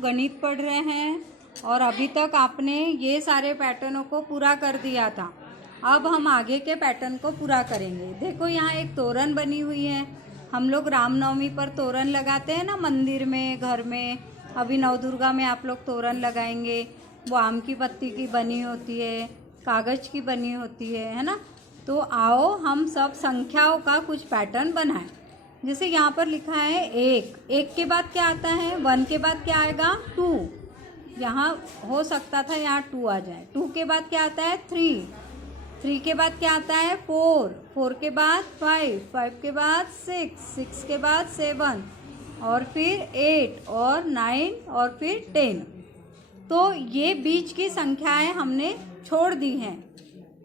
गणित पढ़ रहे हैं और अभी तक आपने ये सारे पैटर्नों को पूरा कर दिया था। अब हम आगे के पैटर्न को पूरा करेंगे। देखो यहाँ एक तोरण बनी हुई है। हम लोग रामनवमी पर तोरण लगाते हैं ना, मंदिर में, घर में। अभी नवदुर्गा में आप लोग तोरण लगाएंगे। वो आम की पत्ती की बनी होती है, कागज़ की बनी होती है ना। तो आओ हम सब संख्याओं का कुछ पैटर्न बनाएं। जैसे यहाँ पर लिखा है एक के बाद क्या आता है, 1 के बाद क्या आएगा, 2। यहाँ हो सकता था यहाँ 2 आ जाए। 2 के बाद क्या आता है, 3 के बाद क्या आता है, 4 के बाद 5 के बाद 6 के बाद 7 और फिर 8 और 9 और फिर 10। तो ये बीच की संख्याएं हमने छोड़ दी हैं।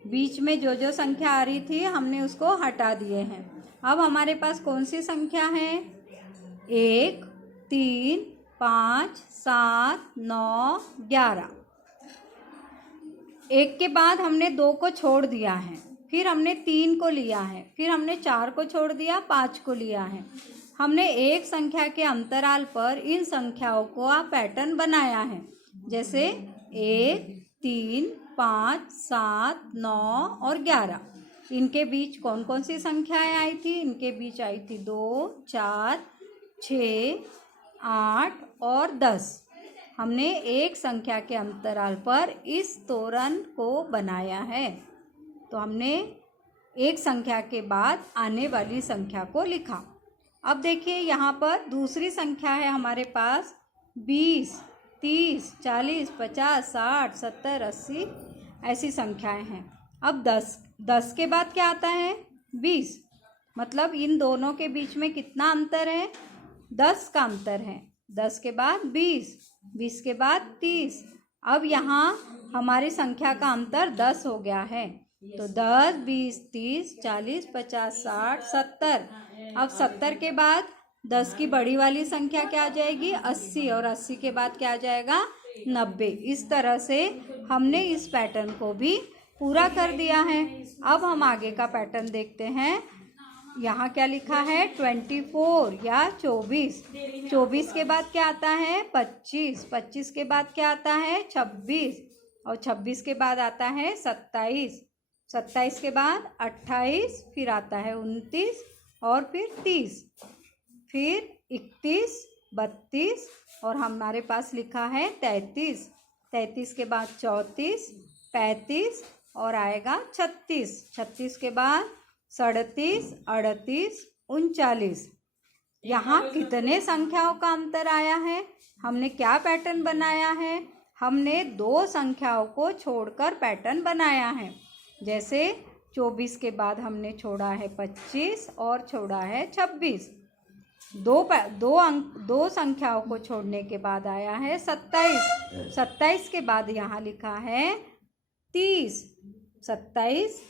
बीच में जो संख्या आ रही थी हमने उसको हटा दिए हैं। अब हमारे पास कौन सी संख्या है, 1, 3, 5, 7, 9, 11। 1 के बाद हमने 2 को छोड़ दिया है, फिर हमने 3 को लिया है, फिर हमने 4 को छोड़ दिया, 5 को लिया है। हमने एक संख्या के अंतराल पर इन संख्याओं को पैटर्न बनाया है। जैसे 1, 3, 5, 7, 9 और 11। इनके बीच कौन कौन सी संख्याएं आई थी, इनके बीच आई थी 2, 4, 6, 8 और 10। हमने एक संख्या के अंतराल पर इस तोरण को बनाया है। तो हमने एक संख्या के बाद आने वाली संख्या को लिखा। अब देखिए यहाँ पर दूसरी संख्या है हमारे पास 20, 30, 40, 50, 60, 70, 80 ऐसी संख्याएं हैं। अब 10 के बाद क्या आता है, 20। मतलब इन दोनों के बीच में कितना अंतर है, 10 का अंतर है। 10 के बाद 20, 20 के बाद 30। अब यहाँ हमारी संख्या का अंतर 10 हो गया है। तो 10, 20, 30, 40, 50, 60, 70। अब 70 के बाद 10 की बड़ी वाली संख्या क्या आ जाएगी, 80। और 80 के बाद क्या आ जाएगा, 90। इस तरह से हमने इस पैटर्न को भी पूरा कर दिया है। अब हम आगे का पैटर्न देखते हैं। यहाँ क्या लिखा है, 24 या 24। 24 के बाद क्या आता है, 25। 25 के बाद क्या आता है, 26। और 26 के बाद आता है 27। 27 के बाद 28, फिर आता है 29 और फिर 30, फिर 31, 32 और हमारे पास लिखा है 33। 33 के बाद 34, 35 और आएगा 36। 36 के बाद 37, 38, 39। यहाँ कितने संख्याओं का अंतर आया है, हमने क्या पैटर्न बनाया है, हमने 2 संख्याओं को छोड़कर पैटर्न बनाया है। जैसे 24 के बाद हमने छोड़ा है 25 और छोड़ा है 26। दो संख्याओं को छोड़ने के बाद आया है 27। 27 के बाद यहाँ लिखा है 30। 27,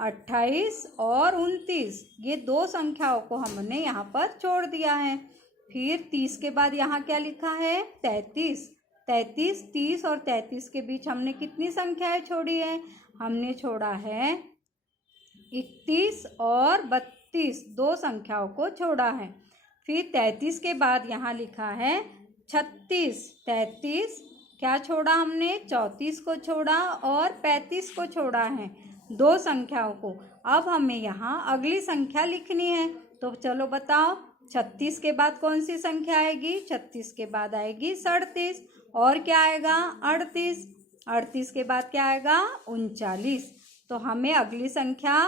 28 और 29। ये 2 संख्याओं को हमने यहाँ पर छोड़ दिया है। फिर 30 के बाद यहाँ क्या लिखा है, 33। 33, 30 और 33 के बीच हमने कितनी संख्याएं छोड़ी है, हमने छोड़ा है 31 और 32। 2 संख्याओं को छोड़ा है। फिर 33 के बाद यहाँ लिखा है 36। 33 क्या छोड़ा हमने, 34 को छोड़ा और 35 को छोड़ा है, 2 संख्याओं को। अब हमें यहाँ अगली संख्या लिखनी है। तो चलो बताओ, 36 के बाद कौन सी संख्या आएगी, 36 के बाद आएगी 37 और क्या आएगा, 38। 38 के बाद क्या आएगा, 39। तो हमें अगली संख्या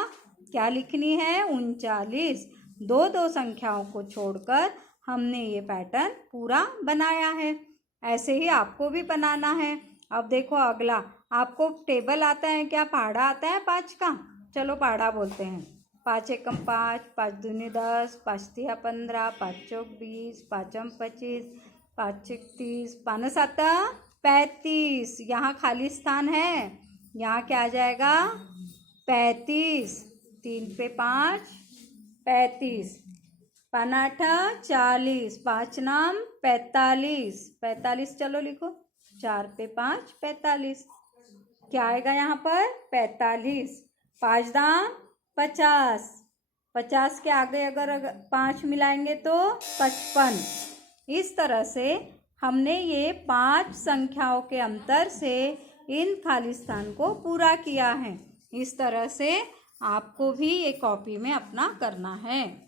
क्या लिखनी है, 39। 2 संख्याओं को छोड़कर हमने ये पैटर्न पूरा बनाया है। ऐसे ही आपको भी बनाना है। अब देखो अगला, आपको टेबल आता है क्या, पहाड़ा आता है 5 का, चलो पहाड़ा बोलते हैं। 5 एकम 5, 5 दूनी 10, 5 तिया 15, 5 चौक 20, 5 25, 5 एक 30, 5 7 35। यहाँ खाली स्थान है, यहाँ क्या आ जाएगा, 35। 3 पे 5, 35। 5 8 40, 5 नाम 45। 45 चलो लिखो, 4 पे 5 45। क्या आएगा यहाँ पर, 45। 5 दाम 50। 50 के आगे अगर 5 मिलाएंगे तो 55। इस तरह से हमने ये 5 संख्याओं के अंतर से इन खाली स्थान को पूरा किया है। इस तरह से आपको भी ये कॉपी में अपना करना है।